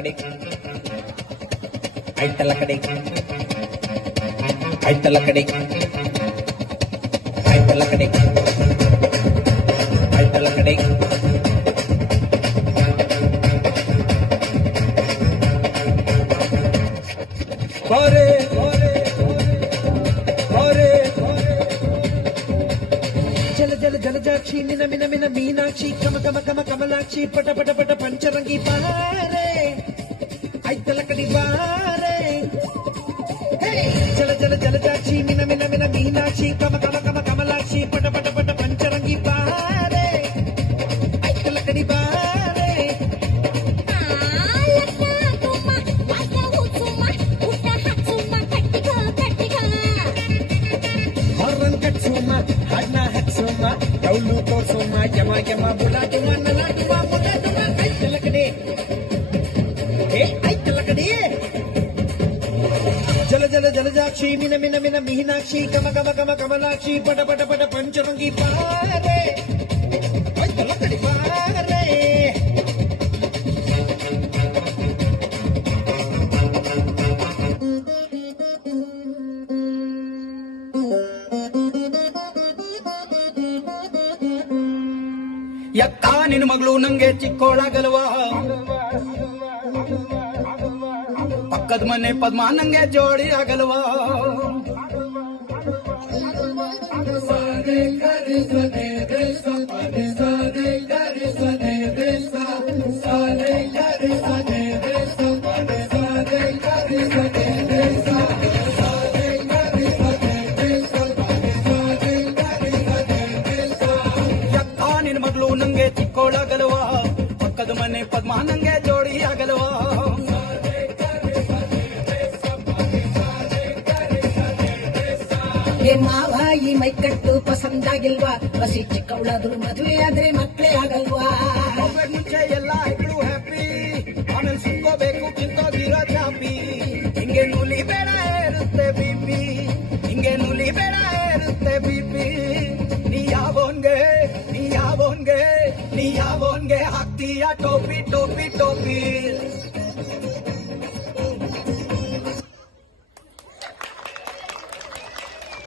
ಕಡೆ ಆಯ್ತಲ್ಲ ಕಡೆ ಆಯ್ತಲ್ಲ ಕಡೆ ಆಯ್ತಲ್ಲ ಕಡೆ ಆಯ್ತಲ್ಲ ಕಡೆ ಬಾರೆ ಬಾರೆ ಬಾರೆ ಜಲ ಜಲ ಜಲಜಾಕ್ಷಿ ಮಿನ ಮಿನ ಮಿನ ಮೀನಾಕ್ಷಿ ಕಮ ಕಮ ಕಮ ಕಮಲಾಕ್ಷಿ ಪಟ ಪಟ ಪಟ ಪಂಚರಂಗಿ ಬಾರೆ ಆಯ್ತಲ್ಲ ಕಡಿ ಬಾರೆ ಜಲ ಜಲ ಜಲಜಾಕ್ಷಿ ಮಿನ ಮಿನ ಮಿನ ಮೀನಾಕ್ಷಿ ಕಮ ಕಮ ಕಮ ಕಮಲಾಕ್ಷಿ ಪಟ ಪಟ ಪಟ ಪಂಚರಂಗಿ ಬಾರೆ ಆಯ್ತಲ್ಲ ಕಡಿ ಬಾರೆ ಹಾರ್ನ್ ಕಟ್ಸುಮ ಹಾಡ್ನ ಹಚ್ಚುಮ ಡೌಲು ತೋರ್ಸುಮ ಯಮ ಯಮ ಬುಲಾಟುಮ ನಲಾಟುಮ ಮುಲಾಟುಮ ಆಯ್ತಲ್ಲ ಕಡೆ ಆಯ್ತಲ್ಲ ಕಡೆ ಜಲ ಜಲ ಜಲಜಾಕ್ಷಿ ಮಿನ ಮಿನ ಮಿನ ಮೀನಾಕ್ಷಿ ಕಮ ಕಮ ಕಮ ಕಮಲಾಕ್ಷಿ ಪಟ ಪಟ ಪಟ ಪಂಚರಂಗಿ ಬಾರೆ ಆಯ್ತಲ್ಲ ಕಡೆ ಬಾರೆ ಯಕ್ಕ ನಿನ್ನ ಮಗಳು ನಂಗೆ ಚಿಕ್ಕೋಳಾಗಲ್ವಾ ಪಕ್ಕದ ಮನೆ ಪದ್ಮ ನಂಗೆ ಜೋಡಿ ಆಗಲ್ವಾ ಯಕ್ಕ ನಿನ್ನ ಮಗಳು ನಂಗೆ ಚಿಕ್ಕೋಳಾಗಲ್ವಾ ಪಕ್ಕದ ಮನೆ ಪದ್ಮ ನಂಗೆ ಜೋಡಿ ಆಗಲ್ವಾ ಮಾವ ಈ ಮೈಕಟ್ಟು ಪಸಂದಾಗಿಲ್ವಾ ಬಸಿ ಚಿಕ್ಕವಳಾದ್ರು ಮದುವೆ ಆದ್ರೆ ಮಕ್ಕಳೇ ಆಗಲ್ವಾ ಮುಂಚೆ ಎಲ್ಲ ಹೆಗ್ಳು ಹ್ಯಾಪಿ ಆಮೇಲೆ ಸುತ್ಕೋಬೇಕು ಕಿತ್ತೋಗಿರೋ ಚಾಪಿ ಹಿಂಗೆ ನೂಲಿ ಬೇಡ ಇರುತ್ತೆ ಬಿಪಿ ಹಿಂಗೆ ನೂಲಿ ಬೇಡ ಇರುತ್ತೆ ಬಿಪಿ ನೀ ಯಾವೋನ್ಗೆ ನೀ ಯಾವೋನ್ಗೆ ನೀ ಯಾವೋನ್ಗೆ ಹಾಕ್ತೀಯ ಟೋಪಿ ಟೋಪಿ ಟೋಪಿ